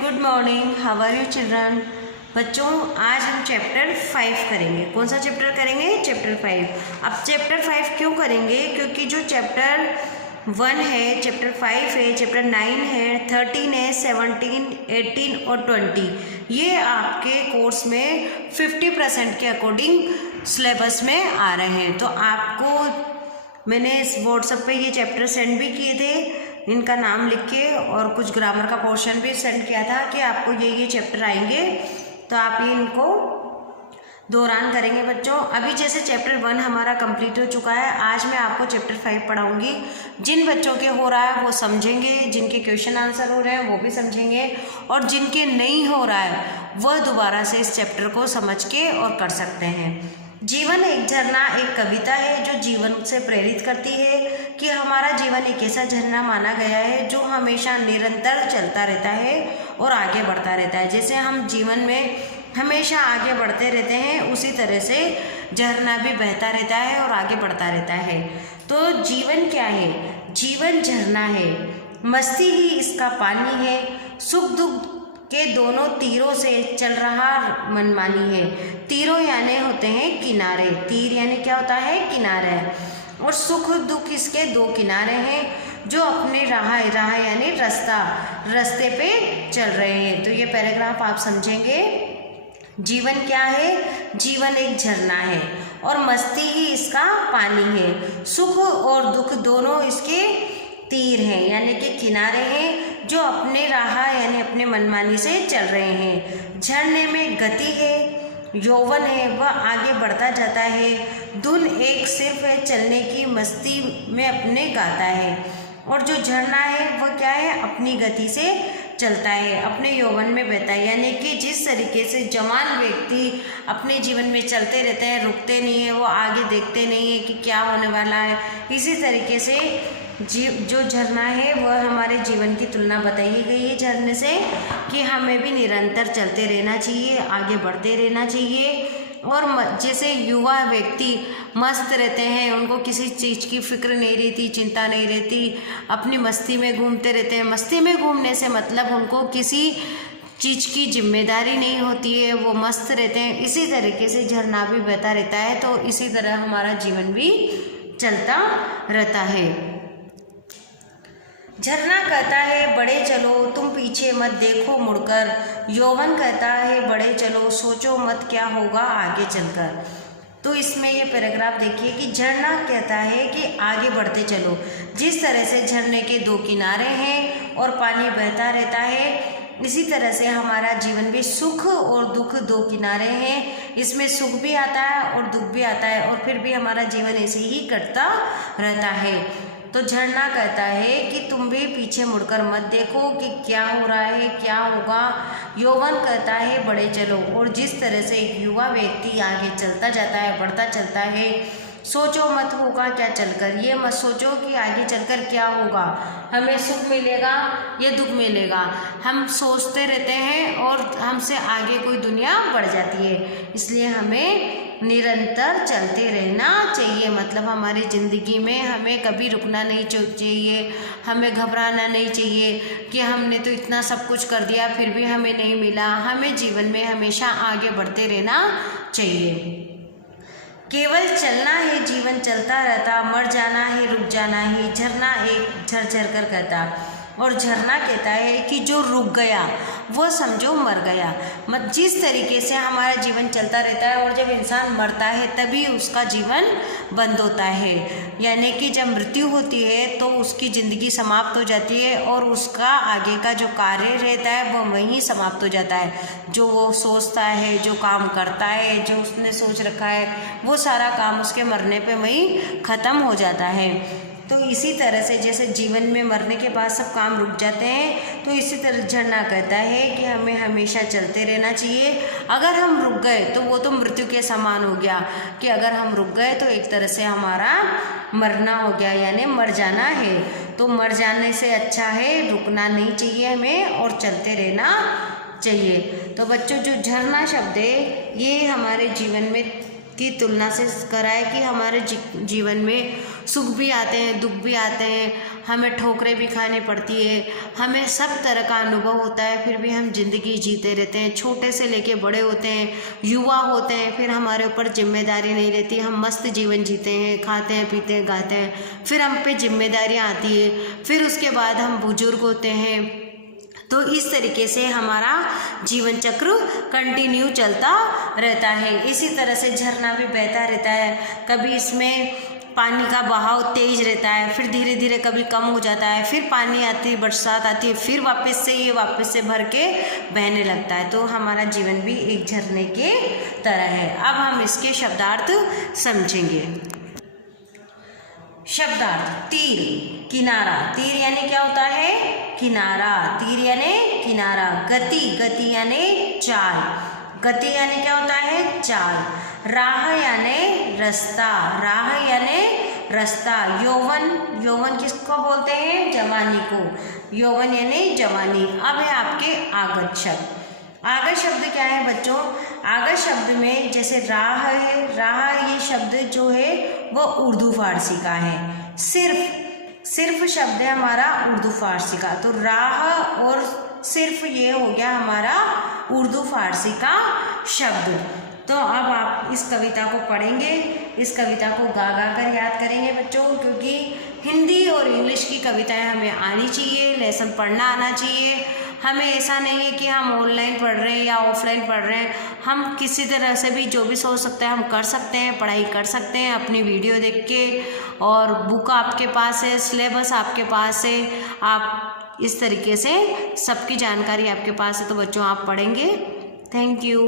Good morning, how are you children. बच्चों, आज हम चैप्टर 5 करेंगे। कौन सा चैप्टर करेंगे? चैप्टर 5। अब चैप्टर 5 क्यों करेंगे? क्योंकि जो चैप्टर 1 है, चैप्टर 5 है, चैप्टर 9 है, 13 है, 17, 18 और 20 ये आपके कोर्स में 50% के अकॉर्डिंग सिलेबस में आ रहे हैं। तो आपको मैंने इस व्हाट्सएप पे ये चैप्टर सेंड भी किए थे, इनका नाम लिख के, और कुछ ग्रामर का पोर्शन भी सेंड किया था कि आपको ये चैप्टर आएंगे, तो आप ये इनको दौरान करेंगे। बच्चों, अभी जैसे चैप्टर 1 हमारा कंप्लीट हो चुका है, आज मैं आपको चैप्टर 5 पढ़ाऊंगी। जिन बच्चों के हो रहा है वो समझेंगे, जिनके क्वेश्चन आंसर हो रहे हैं वो भी समझेंगे, और जिनके नहीं हो रहा है वह दोबारा से इस चैप्टर को समझ के और कर सकते हैं। जीवन एक झरना एक कविता है जो जीवन से प्रेरित करती है कि हमारा जीवन एक ऐसा झरना माना गया है जो हमेशा निरंतर चलता रहता है और आगे बढ़ता रहता है। जैसे हम जीवन में हमेशा आगे बढ़ते रहते हैं, उसी तरह से झरना भी बहता रहता है और आगे बढ़ता रहता है। तो जीवन क्या है? जीवन झरना है, मस्ती ही इसका पानी है, सुख दुख के दोनों तीरों से चल रहा मनमानी है। तीरों यानी होते हैं किनारे, तीर यानी क्या होता है? किनारे। और सुख दुख इसके दो किनारे हैं जो अपने राह यानी रास्ते पे चल रहे हैं। तो ये पैराग्राफ आप समझेंगे। जीवन क्या है? जीवन एक झरना है और मस्ती ही इसका पानी है। सुख और दुख दोनों इसके तीर हैं यानी कि किनारे हैं जो अपने राह यानी अपने मनमानी से चल रहे हैं। झरने में गति है, यौवन है, वह आगे बढ़ता जाता है। धुन एक सिर्फ है, चलने की मस्ती में अपने गाता है। और जो झरना है वह क्या है? अपनी गति से चलता है, अपने यौवन में बहता है। यानी कि जिस तरीके से जवान व्यक्ति अपने जीवन में चलते रहते हैं, रुकते नहीं है, वो आगे देखते नहीं है कि क्या होने वाला है, इसी तरीके से जो झरना है वह हमारे जीवन की तुलना बताई गई है झरने से, कि हमें भी निरंतर चलते रहना चाहिए, आगे बढ़ते रहना चाहिए। और जैसे युवा व्यक्ति मस्त रहते हैं, उनको किसी चीज़ की फिक्र नहीं रहती, चिंता नहीं रहती, अपनी मस्ती में घूमते रहते हैं। मस्ती में घूमने से मतलब उनको किसी चीज़ की जिम्मेदारी नहीं होती है, वो मस्त रहते हैं। इसी तरीके से झरना भी बहता रहता है, तो इसी तरह हमारा जीवन भी चलता रहता है। झरना कहता है बड़े चलो, तुम पीछे मत देखो मुड़कर। यौवन कहता है बड़े चलो, सोचो मत क्या होगा आगे चलकर। तो इसमें ये पैराग्राफ देखिए कि झरना कहता है कि आगे बढ़ते चलो। जिस तरह से झरने के दो किनारे हैं और पानी बहता रहता है, इसी तरह से हमारा जीवन भी सुख और दुख दो किनारे हैं। इसमें सुख भी आता है और दुख भी आता है, और फिर भी हमारा जीवन ऐसे ही कटता रहता है। तो झरना कहता है कि तुम भी पीछे मुड़कर मत देखो कि क्या हो रहा है, क्या होगा। यौवन कहता है बड़े चलो, और जिस तरह से एक युवा व्यक्ति आगे चलता जाता है, बढ़ता चलता है, सोचो मत होगा क्या चलकर। ये मत सोचो कि आगे चलकर क्या होगा, हमें सुख मिलेगा या दुख मिलेगा। हम सोचते रहते हैं और हमसे आगे कोई दुनिया बढ़ जाती है। इसलिए हमें निरंतर चलते रहना चाहिए। मतलब हमारी ज़िंदगी में हमें कभी रुकना नहीं चाहिए, हमें घबराना नहीं चाहिए कि हमने तो इतना सब कुछ कर दिया फिर भी हमें नहीं मिला। हमें जीवन में हमेशा आगे बढ़ते रहना चाहिए। केवल चलना है जीवन चलता रहता, मर जाना है रुक जाना है। झरना एक झरझर कर कहता, और झरना कहता है कि जो रुक गया वो समझो मर गया। जिस तरीके से हमारा जीवन चलता रहता है और जब इंसान मरता है तभी उसका जीवन बंद होता है। यानी कि जब मृत्यु होती है तो उसकी ज़िंदगी समाप्त हो जाती है और उसका आगे का जो कार्य रहता है वो वहीं समाप्त हो जाता है। जो वो सोचता है, जो काम करता है, जो उसने सोच रखा है, वो सारा काम उसके मरने पे वहीं ख़त्म हो जाता है। तो इसी तरह से जैसे जीवन में मरने के बाद सब काम रुक जाते हैं, तो इसी तरह झरना कहता है कि हमें हमेशा चलते रहना चाहिए। अगर हम रुक गए तो वो तो मृत्यु के समान हो गया, कि अगर हम रुक गए तो एक तरह से हमारा मरना हो गया, यानी मर जाना है। तो मर जाने से अच्छा है रुकना नहीं चाहिए हमें, और चलते रहना चाहिए। तो बच्चों, जो झरना शब्द है ये हमारे जीवन में की तुलना से करा है कि हमारे जीवन में सुख भी आते हैं, दुख भी आते हैं, हमें ठोकरें भी खानी पड़ती है, हमें सब तरह का अनुभव होता है, फिर भी हम जिंदगी जीते रहते हैं। छोटे से लेके बड़े होते हैं, युवा होते हैं, फिर हमारे ऊपर जिम्मेदारी नहीं रहती, हम मस्त जीवन जीते हैं, खाते हैं, पीते हैं, गाते हैं, फिर हम पे जिम्मेदारियाँ आती है, फिर उसके बाद हम बुजुर्ग होते हैं। तो इस तरीके से हमारा जीवन चक्र कंटिन्यू चलता रहता है। इसी तरह से झरना भी बहता रहता है, कभी इसमें पानी का बहाव तेज रहता है, फिर धीरे धीरे कभी कम हो जाता है, फिर पानी आती है, बरसात आती है, फिर वापस से भर के बहने लगता है। तो हमारा जीवन भी एक झरने के तरह है। अब हम इसके शब्दार्थ समझेंगे। शब्दार्थ: तीर, किनारा। तीर यानी क्या होता है? किनारा। तीर यानी किनारा। गति, गति यानी चाल। गति यानी क्या होता है? चाल। राह यानी रास्ता। राह यानी रास्ता। यौवन, यौवन किसको बोलते हैं? जवानी को। यौवन यानी जवानी। अब है आपके आगत शब्द। आगत शब्द क्या है बच्चों? आगत शब्द में जैसे राह है, राह ये शब्द जो है वो उर्दू फारसी का है। सिर्फ शब्द है हमारा उर्दू फारसी का। तो राह और सिर्फ ये हो गया हमारा उर्दू फारसी का शब्द। तो अब आप इस कविता को पढ़ेंगे, इस कविता को गा गा कर याद करेंगे बच्चों, क्योंकि हिंदी और इंग्लिश की कविताएं हमें आनी चाहिए, लेसन पढ़ना आना चाहिए। हमें ऐसा नहीं है कि हम ऑनलाइन पढ़ रहे हैं या ऑफलाइन पढ़ रहे हैं, हम किसी तरह से भी जो भी सोच सकते हैं हम कर सकते हैं, पढ़ाई कर सकते हैं अपनी वीडियो देख के। और बुक आपके पास है, सिलेबस आपके पास है, आप इस तरीके से सबकी जानकारी आपके पास है, तो बच्चों आप पढ़ेंगे। Thank you.